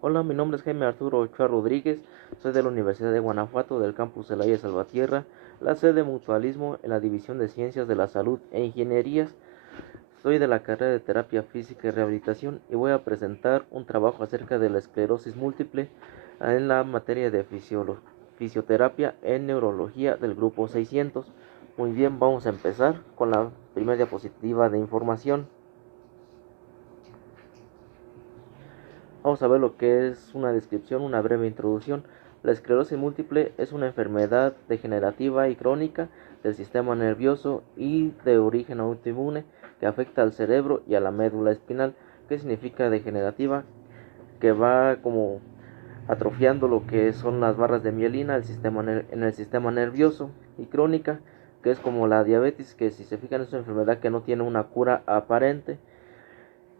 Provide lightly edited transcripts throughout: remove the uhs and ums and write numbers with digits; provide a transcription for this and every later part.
Hola, mi nombre es Jaime Arturo Ochoa Rodríguez, soy de la Universidad de Guanajuato, del campus Celaya Salvatierra, la sede de Mutualismo en la División de Ciencias de la Salud e Ingenierías. Soy de la carrera de Terapia Física y Rehabilitación y voy a presentar un trabajo acerca de la esclerosis múltiple en la materia de fisioterapia en neurología del grupo 600. Muy bien, vamos a empezar con la primera diapositiva de información. Vamos a ver lo que es una descripción, una breve introducción. La esclerosis múltiple es una enfermedad degenerativa y crónica del sistema nervioso y de origen autoinmune que afecta al cerebro y a la médula espinal. ¿Qué significa degenerativa? Que va como atrofiando lo que son las barras de mielina en el sistema nervioso, y crónica, que es como la diabetes, que si se fijan es una enfermedad que no tiene una cura aparente.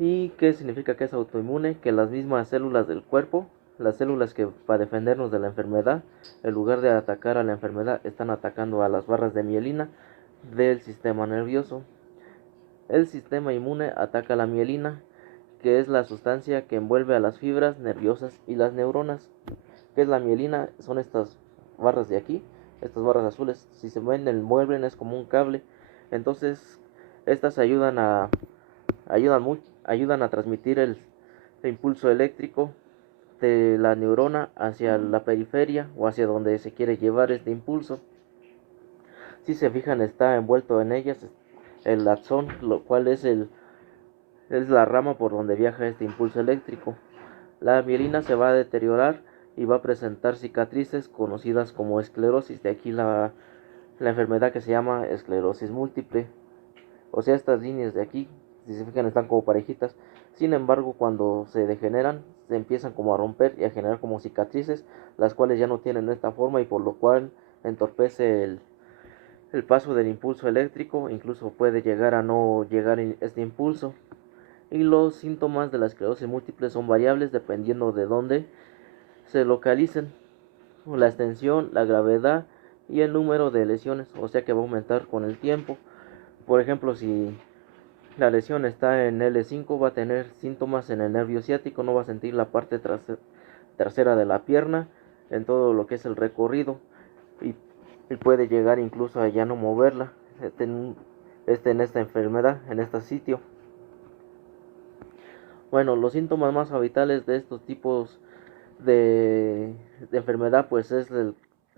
¿Y qué significa que es autoinmune? Que las mismas células del cuerpo, las células que para defendernos de la enfermedad, en lugar de atacar a la enfermedad, están atacando a las barras de mielina del sistema nervioso. El sistema inmune ataca la mielina, que es la sustancia que envuelve a las fibras nerviosas y las neuronas. ¿Qué es la mielina? Son estas barras de aquí, estas barras azules. Si se ven, el mueble es como un cable. Entonces, estas ayudan a transmitir el impulso eléctrico de la neurona hacia la periferia o hacia donde se quiere llevar este impulso. Si se fijan, está envuelto en ellas el axón, lo cual es la rama por donde viaja este impulso eléctrico. La mielina se va a deteriorar y va a presentar cicatrices conocidas como esclerosis, de aquí la enfermedad que se llama esclerosis múltiple. O sea, estas líneas de aquí, si se fijan, están como parejitas. Sin embargo, cuando se degeneran, se empiezan como a romper y a generar como cicatrices, las cuales ya no tienen esta forma y por lo cual entorpece el paso del impulso eléctrico, incluso puede llegar a no llegar este impulso. Y los síntomas de la esclerosis múltiple son variables dependiendo de dónde se localicen, la extensión, la gravedad y el número de lesiones, o sea que va a aumentar con el tiempo. Por ejemplo, si la lesión está en L5, va a tener síntomas en el nervio ciático, no va a sentir la parte trasera de la pierna en todo lo que es el recorrido, y, y puede llegar incluso a ya no moverla en esta enfermedad, en este sitio. Bueno, los síntomas más habituales de estos tipos de enfermedad pues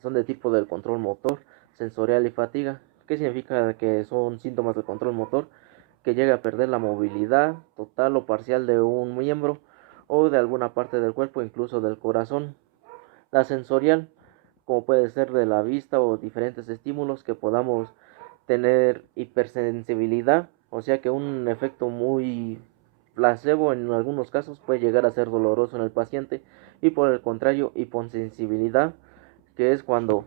son de tipo del control motor, sensorial y fatiga. ¿Qué significa que son síntomas del control motor? Que llega a perder la movilidad total o parcial de un miembro o de alguna parte del cuerpo, incluso del corazón. La sensorial, como puede ser de la vista o diferentes estímulos, que podamos tener hipersensibilidad, o sea que un efecto muy placebo en algunos casos puede llegar a ser doloroso en el paciente, y por el contrario, hiposensibilidad, que es cuando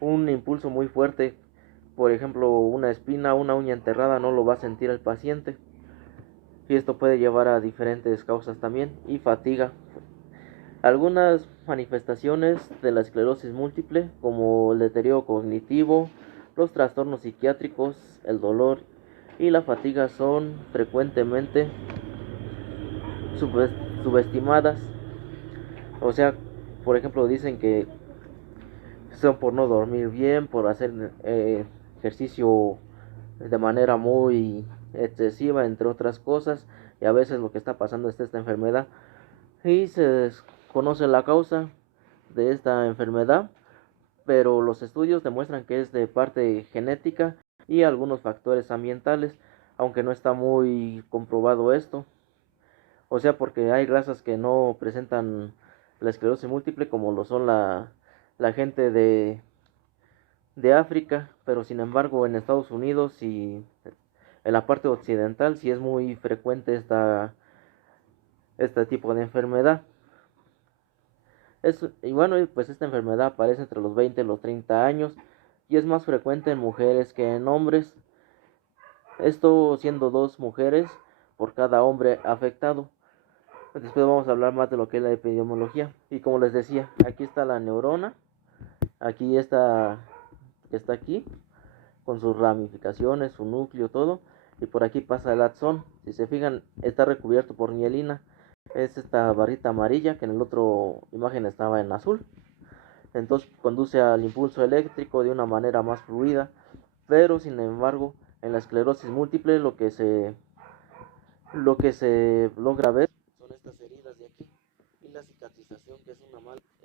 un impulso muy fuerte, por ejemplo una espina, una uña enterrada, no lo va a sentir el paciente, y esto puede llevar a diferentes causas también. Y fatiga. Algunas manifestaciones de la esclerosis múltiple, como el deterioro cognitivo, los trastornos psiquiátricos, el dolor y la fatiga, son frecuentemente subestimadas. O sea, por ejemplo, dicen que son por no dormir bien, por hacer ejercicio de manera muy excesiva, entre otras cosas, y a veces lo que está pasando es esta enfermedad. Y se desconoce la causa de esta enfermedad, pero los estudios demuestran que es de parte genética y algunos factores ambientales, aunque no está muy comprobado esto. O sea, porque hay razas que no presentan la esclerosis múltiple, como lo son la gente de África, pero sin embargo en Estados Unidos y en la parte occidental sí es muy frecuente este tipo de enfermedad. Y bueno, pues esta enfermedad aparece entre los 20 y los 30 años y es más frecuente en mujeres que en hombres, esto siendo 2 mujeres por cada hombre afectado. Después vamos a hablar más de lo que es la epidemiología. Y como les decía, aquí está la neurona, aquí está aquí, con sus ramificaciones, su núcleo, todo. Y por aquí pasa el axón. Si se fijan, está recubierto por mielina. Es esta barrita amarilla que en el otro imagen estaba en azul. Entonces conduce al impulso eléctrico de una manera más fluida, pero sin embargo en la esclerosis múltiple lo que se logra ver son estas heridas de aquí y la cicatrización, que es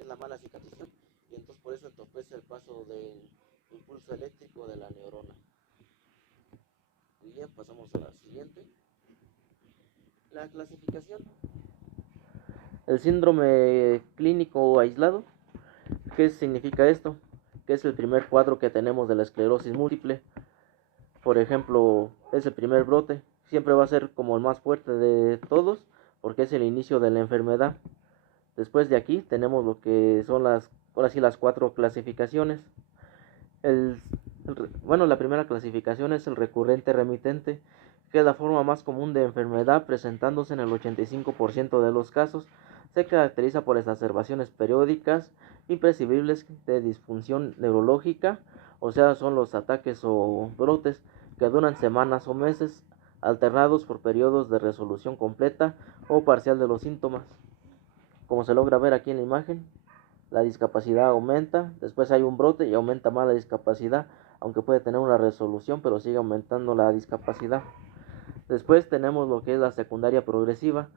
la mala cicatrización, y entonces por eso entorpece el paso del impulso eléctrico de la neurona. Y bien, pasamos a la siguiente. La clasificación. El síndrome clínico aislado. ¿Qué significa esto? Que es el primer cuadro que tenemos de la esclerosis múltiple. Por ejemplo, es el primer brote. Siempre va a ser como el más fuerte de todos, porque es el inicio de la enfermedad. Después de aquí tenemos lo que son ahora sí, las 4 clasificaciones. Bueno, la primera clasificación es el recurrente remitente, que es la forma más común de enfermedad, presentándose en el 85% de los casos. Se caracteriza por exacerbaciones periódicas imprescindibles de disfunción neurológica, o sea, son los ataques o brotes que duran semanas o meses, alternados por periodos de resolución completa o parcial de los síntomas. Como se logra ver aquí en la imagen, la discapacidad aumenta, después hay un brote y aumenta más la discapacidad, aunque puede tener una resolución, pero sigue aumentando la discapacidad. Después tenemos lo que es la secundaria progresiva.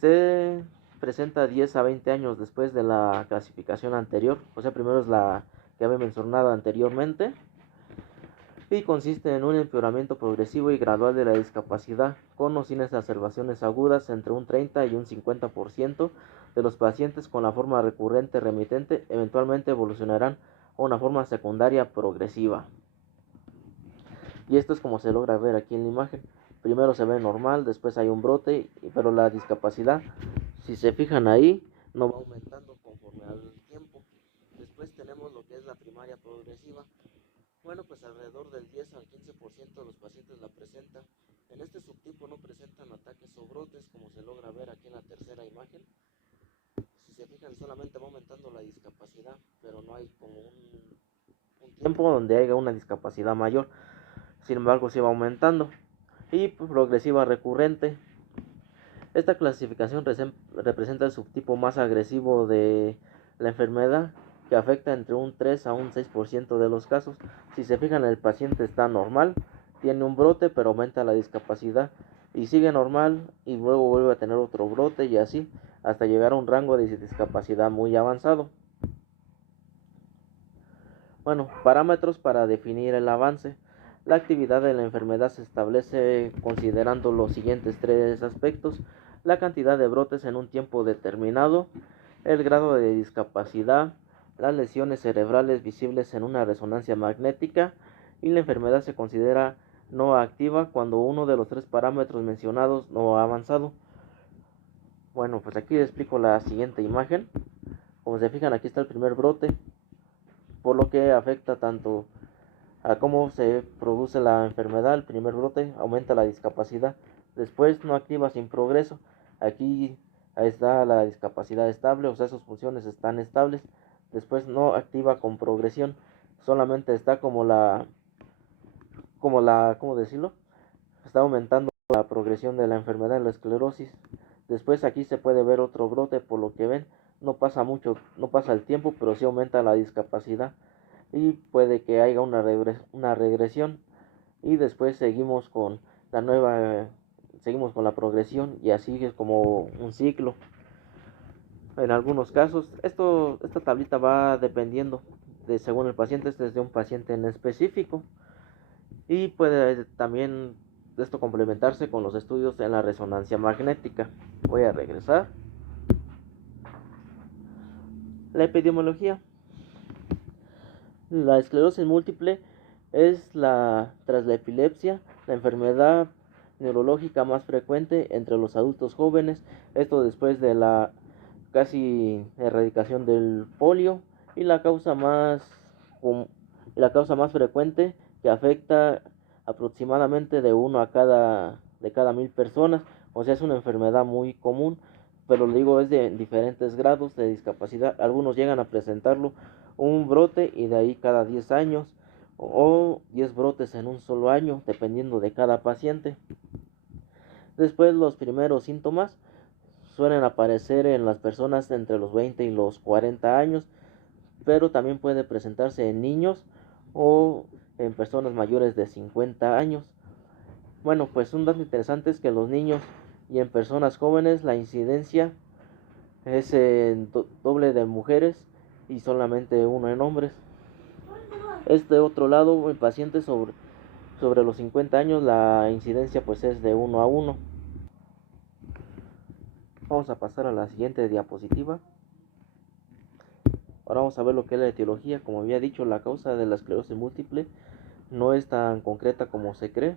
Se presenta 10 a 20 años después de la clasificación anterior, o sea, primero es la que había mencionado anteriormente, y consiste en un empeoramiento progresivo y gradual de la discapacidad, con o sin exacerbaciones agudas. Entre un 30 y un 50% de los pacientes con la forma recurrente remitente eventualmente evolucionarán a una forma secundaria progresiva. Y esto es como se logra ver aquí en la imagen. Primero se ve normal, después hay un brote, pero la discapacidad, si se fijan ahí, no va aumentando conforme al tiempo. Después tenemos lo que es la primaria progresiva. Bueno, pues alrededor del 10 al 15% de los pacientes la presentan. En este subtipo no presentan ataques o brotes, como se logra ver aquí en la tercera imagen. Si se fijan, solamente va aumentando la discapacidad, pero no hay como un tiempo donde haya una discapacidad mayor. Sin embargo, sí va aumentando. Y progresiva recurrente. Esta clasificación representa el subtipo más agresivo de la enfermedad, que afecta entre un 3 a un 6% de los casos. Si se fijan, el paciente está normal, tiene un brote, pero aumenta la discapacidad, y sigue normal y luego vuelve a tener otro brote, y así hasta llegar a un rango de discapacidad muy avanzado. Bueno, parámetros para definir el avance. La actividad de la enfermedad se establece considerando los siguientes 3 aspectos: la cantidad de brotes en un tiempo determinado, el grado de discapacidad, las lesiones cerebrales visibles en una resonancia magnética, y la enfermedad se considera no activa cuando uno de los 3 parámetros mencionados no ha avanzado. Bueno, pues aquí les explico la siguiente imagen. Como se fijan, aquí está el primer brote, por lo que afecta tanto a cómo se produce la enfermedad. El primer brote aumenta la discapacidad, después no activa sin progreso. Aquí está la discapacidad estable, o sea, sus funciones están estables. Después no activa con progresión, solamente está ¿cómo decirlo? Está aumentando la progresión de la enfermedad en la esclerosis. Después aquí se puede ver otro brote, por lo que ven, no pasa mucho, no pasa el tiempo, pero sí aumenta la discapacidad, y puede que haya una regresión, y después seguimos con la progresión, y así es como un ciclo. En algunos casos, esta tablita va dependiendo de según el paciente. Este es de un paciente en específico, y puede también esto complementarse con los estudios en la resonancia magnética. Voy a regresar. La epidemiología. La esclerosis múltiple es tras la epilepsia, la enfermedad neurológica más frecuente entre los adultos jóvenes. Esto después de la casi erradicación del polio, y la causa más frecuente, que afecta aproximadamente de cada 1000 personas. O sea, es una enfermedad muy común, pero lo digo, es de diferentes grados de discapacidad. Algunos llegan a presentarlo un brote, y de ahí cada 10 años, o 10 brotes en un solo año, dependiendo de cada paciente. Después, los primeros síntomas suelen aparecer en las personas entre los 20 y los 40 años, pero también puede presentarse en niños o en personas mayores de 50 años. Bueno, pues un dato interesante es que en los niños y en personas jóvenes la incidencia es doble de mujeres y solamente uno en hombres. Este otro lado, en pacientes sobre los 50 años, la incidencia pues es de 1 a 1. Vamos a pasar a la siguiente diapositiva. Ahora vamos a ver lo que es la etiología. Como había dicho, la causa de la esclerosis múltiple no es tan concreta como se cree.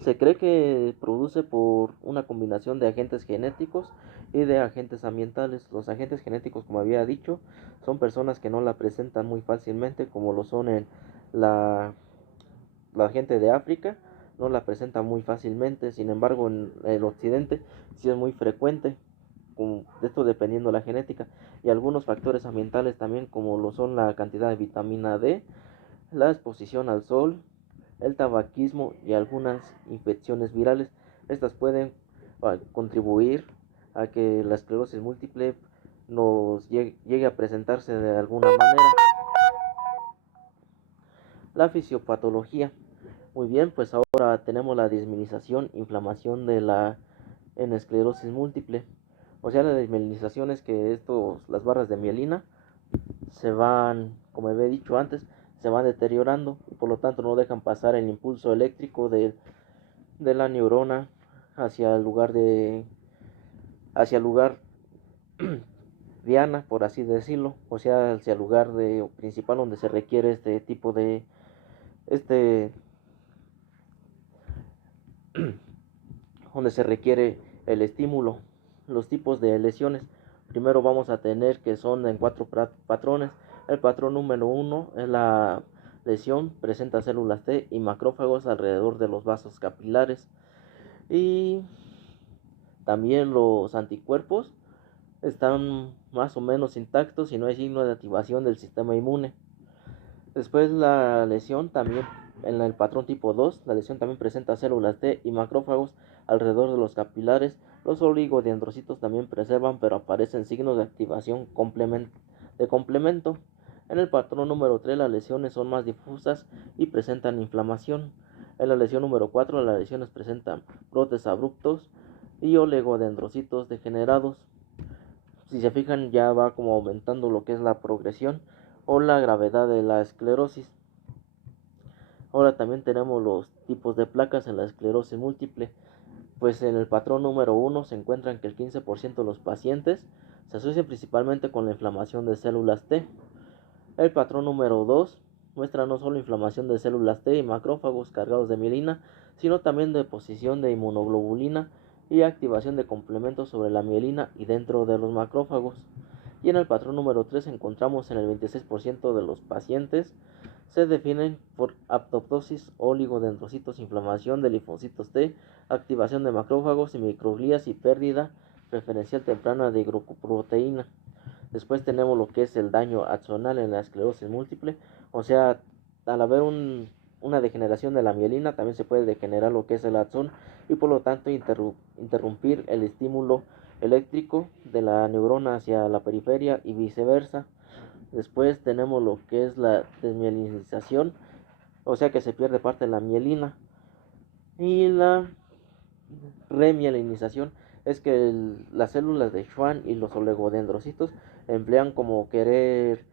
Se cree que produce por una combinación de agentes genéticos y de agentes ambientales. Los agentes genéticos, como había dicho, son personas que no la presentan muy fácilmente, como lo son en la gente de África, no la presenta muy fácilmente. Sin embargo, en el occidente sí es muy frecuente, esto dependiendo de la genética, y algunos factores ambientales también, como lo son la cantidad de vitamina D, la exposición al sol, el tabaquismo y algunas infecciones virales. Estas pueden contribuir a que la esclerosis múltiple nos llegue a presentarse de alguna manera. La fisiopatología. Muy bien, pues ahora tenemos la desmielinización, inflamación en esclerosis múltiple. O sea, la desmielinización es que las barras de mielina se van, como había dicho antes, se van deteriorando y por lo tanto no dejan pasar el impulso eléctrico de la neurona hacia el lugar diana, por así decirlo, o sea, hacia el lugar principal donde se requiere este tipo de donde se requiere el estímulo. Los tipos de lesiones, primero vamos a tener que son en 4 patrones. El patrón número 1 es la lesión, presenta células T y macrófagos alrededor de los vasos capilares, y también los anticuerpos están más o menos intactos y no hay signo de activación del sistema inmune. Después la lesión también, en el patrón tipo 2, la lesión también presenta células T y macrófagos alrededor de los capilares. Los oligodendrocitos también preservan, pero aparecen signos de activación de complemento. En el patrón número 3, las lesiones son más difusas y presentan inflamación. En la lesión número 4, las lesiones presentan brotes abruptos y oligodendrocitos degenerados. Si se fijan, ya va como aumentando lo que es la progresión o la gravedad de la esclerosis. Ahora también tenemos los tipos de placas en la esclerosis múltiple. Pues en el patrón número 1 se encuentran que el 15% de los pacientes se asocia principalmente con la inflamación de células T. El patrón número 2 muestra no solo inflamación de células T y macrófagos cargados de mielina, sino también deposición de inmunoglobulina y activación de complementos sobre la mielina y dentro de los macrófagos. Y en el patrón número 3 encontramos en el 26% de los pacientes se definen por apoptosis, oligodendrocitos, inflamación de linfocitos T, activación de macrófagos y microglías y pérdida preferencial temprana de glicoproteína. Después tenemos lo que es el daño axonal en la esclerosis múltiple, o sea, al haber una degeneración de la mielina también se puede degenerar lo que es el axón y por lo tanto interrumpir el estímulo eléctrico de la neurona hacia la periferia y viceversa. Después tenemos lo que es la desmielinización, o sea que se pierde parte de la mielina, y la remielinización es que las células de Schwann y los oligodendrocitos emplean como querer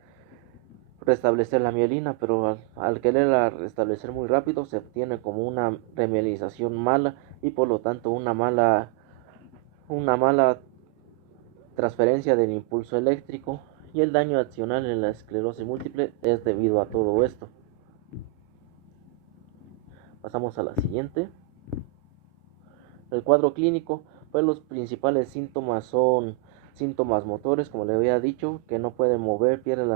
restablecer la mielina, pero al quererla restablecer muy rápido se obtiene como una remielinización mala y por lo tanto una mala transferencia del impulso eléctrico, y el daño axonal en la esclerosis múltiple es debido a todo esto. Pasamos a la siguiente. El cuadro clínico, pues los principales síntomas son síntomas motores, como le había dicho, que no pueden mover, pierden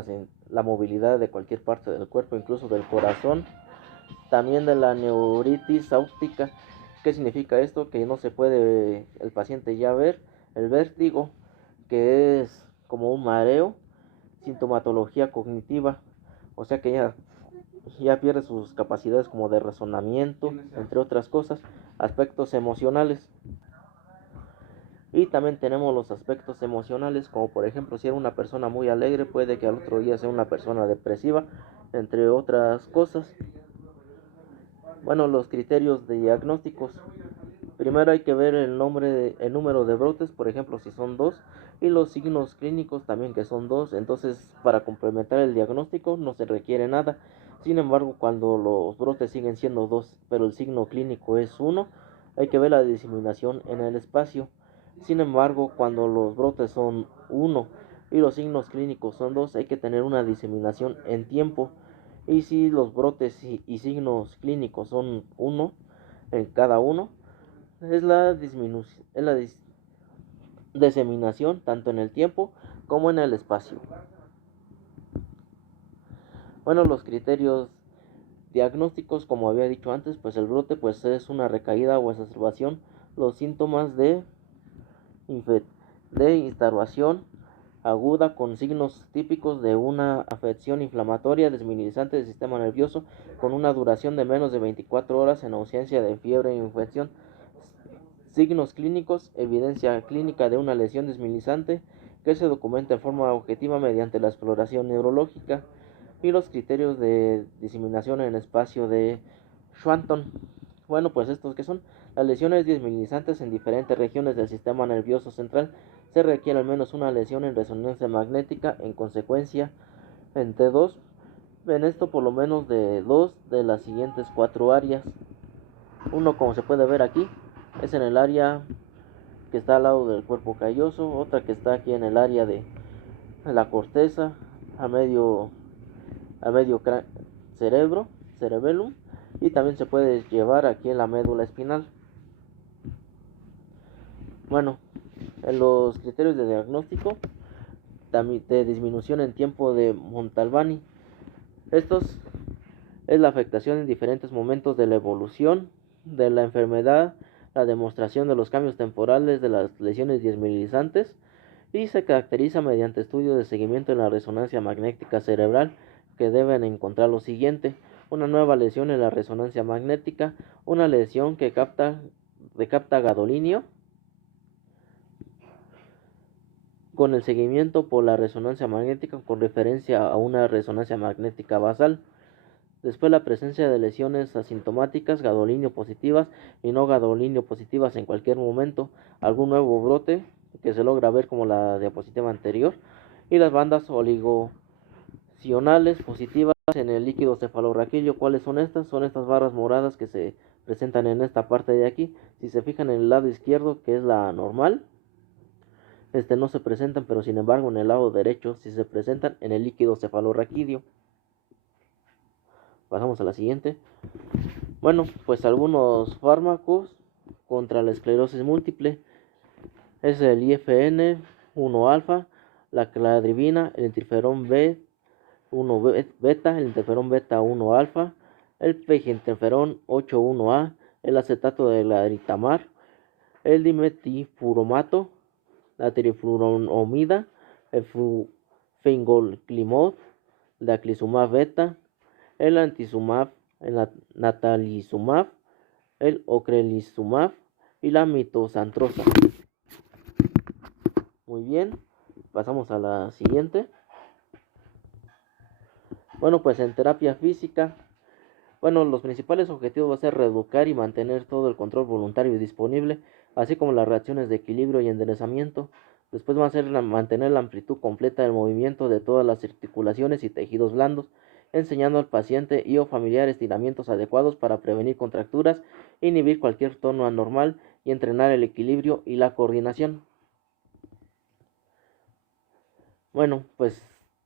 la movilidad de cualquier parte del cuerpo, incluso del corazón. También de la neuritis óptica. ¿Qué significa esto? Que no se puede el paciente ya ver. El vértigo, que es como un mareo. Sintomatología cognitiva, o sea que ya pierde sus capacidades como de razonamiento, entre otras cosas. Aspectos emocionales. Y también tenemos los aspectos emocionales, como por ejemplo si era una persona muy alegre, puede que al otro día sea una persona depresiva, entre otras cosas. Bueno, los criterios diagnósticos. Primero hay que ver el número de brotes, por ejemplo, si son dos, y los signos clínicos también que son dos. Entonces, para complementar el diagnóstico no se requiere nada. Sin embargo, cuando los brotes siguen siendo dos, pero el signo clínico es uno, hay que ver la diseminación en el espacio. Sin embargo, cuando los brotes son uno y los signos clínicos son dos, hay que tener una diseminación en tiempo. Y si los brotes y signos clínicos son uno en cada uno, es la diseminación tanto en el tiempo como en el espacio. Bueno, los criterios diagnósticos, como había dicho antes, pues el brote pues es una recaída o exacerbación, los síntomas de instarvación aguda con signos típicos de una afección inflamatoria desminimizante del sistema nervioso con una duración de menos de 24 horas en ausencia de fiebre e infección. Signos clínicos, evidencia clínica de una lesión desminimizante que se documenta en forma objetiva mediante la exploración neurológica. Y los criterios de diseminación en espacio de Schwanton. Bueno, pues estos que son las lesiones desminimizantes en diferentes regiones del sistema nervioso central. Se requiere al menos una lesión en resonancia magnética, en consecuencia, entre dos, en esto por lo menos de dos de las siguientes cuatro áreas. Uno, como se puede ver aquí, es en el área que está al lado del cuerpo calloso, otra que está aquí en el área de la corteza, a medio cerebellum, y también se puede llevar aquí en la médula espinal. Bueno, en los criterios de diagnóstico de disminución en tiempo de Montalbani, estos es la afectación en diferentes momentos de la evolución de la enfermedad, la demostración de los cambios temporales de las lesiones desminimizantes, y se caracteriza mediante estudios de seguimiento en la resonancia magnética cerebral que deben encontrar lo siguiente: una nueva lesión en la resonancia magnética, una lesión que capta gadolinio con el seguimiento por la resonancia magnética con referencia a una resonancia magnética basal. Después, la presencia de lesiones asintomáticas gadolinio positivas y no gadolinio positivas en cualquier momento, algún nuevo brote que se logra ver como la diapositiva anterior, y las bandas oligocionales positivas en el líquido cefalorraquídeo. ¿Cuáles son estas? Son estas barras moradas que se presentan en esta parte de aquí. Si se fijan en el lado izquierdo, que es la normal, no se presentan, pero sin embargo en el lado derecho sí se presentan en el líquido cefalorraquídeo. Pasamos a la siguiente. Bueno, pues algunos fármacos contra la esclerosis múltiple es el IFN 1 alfa, la cladribina, el interferón B1 beta, el interferón beta 1 alfa, el peginterferón 8,1A, el acetato de glaritamar, el dimetilfuromato, la trifluoronomida, el fingolclimod, la daclizumab beta, el antizumab, el natalizumab, el ocrelizumab y la mitosantrosa. Muy bien, pasamos a la siguiente. Bueno, pues en terapia física, los principales objetivos va a ser reeducar y mantener todo el control voluntario disponible, así como las reacciones de equilibrio y enderezamiento. Después va a ser mantener la amplitud completa del movimiento de todas las articulaciones y tejidos blandos, enseñando al paciente y o familiar estiramientos adecuados para prevenir contracturas, inhibir cualquier tono anormal y entrenar el equilibrio y la coordinación. Bueno, pues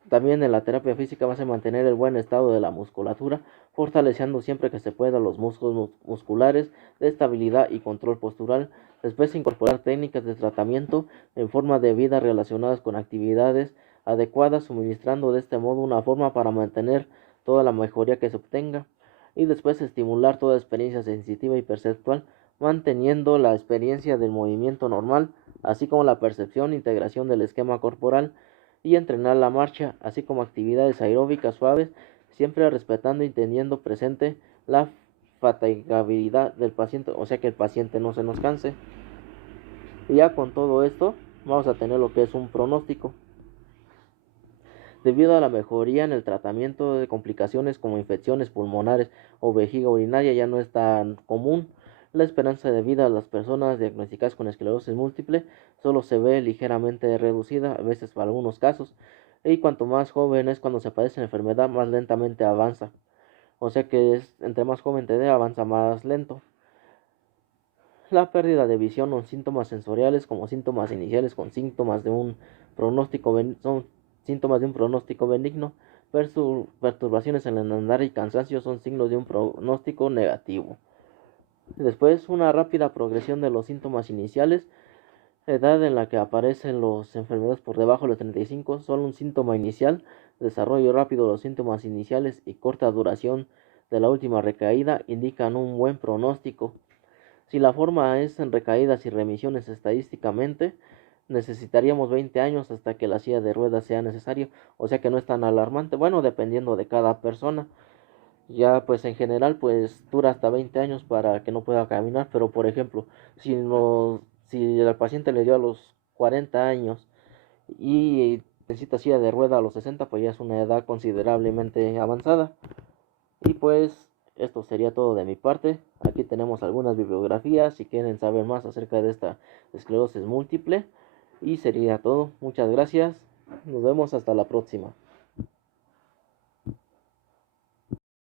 también en la terapia física vas a mantener el buen estado de la musculatura, fortaleciendo siempre que se pueda los músculos musculares de estabilidad y control postural. Después incorporar técnicas de tratamiento en forma de vida relacionadas con actividades adecuadas, suministrando de este modo una forma para mantener toda la mejoría que se obtenga. Y después estimular toda experiencia sensitiva y perceptual, manteniendo la experiencia del movimiento normal, así como la percepción e integración del esquema corporal, y entrenar la marcha, así como actividades aeróbicas suaves, siempre respetando y teniendo presente la fatigabilidad del paciente, o sea que el paciente no se nos canse. Y ya con todo esto vamos a tener lo que es un pronóstico. Debido a la mejoría en el tratamiento de complicaciones como infecciones pulmonares o vejiga urinaria ya no es tan común, la esperanza de vida de las personas diagnosticadas con esclerosis múltiple solo se ve ligeramente reducida, a veces para algunos casos, y cuanto más joven es cuando se padece la enfermedad, más lentamente avanza. O sea que entre más joven te dé, avanza más lento. La pérdida de visión o síntomas sensoriales como síntomas iniciales con síntomas de un son síntomas de un pronóstico benigno. Perturbaciones en el andar y cansancio son signos de un pronóstico negativo. Después, una rápida progresión de los síntomas iniciales, edad en la que aparecen las enfermedades por debajo de los 35, solo un síntoma inicial, desarrollo rápido de los síntomas iniciales y corta duración de la última recaída indican un buen pronóstico. Si la forma es en recaídas y remisiones estadísticamente, necesitaríamos 20 años hasta que la silla de ruedas sea necesario, o sea que no es tan alarmante, bueno, dependiendo de cada persona. Ya pues en general pues dura hasta 20 años para que no pueda caminar, pero por ejemplo, si el paciente le dio a los 40 años y necesita silla de rueda a los 60, pues ya es una edad considerablemente avanzada. Y pues esto sería todo de mi parte. Aquí tenemos algunas bibliografías si quieren saber más acerca de esta esclerosis múltiple. Y sería todo. Muchas gracias. Nos vemos hasta la próxima.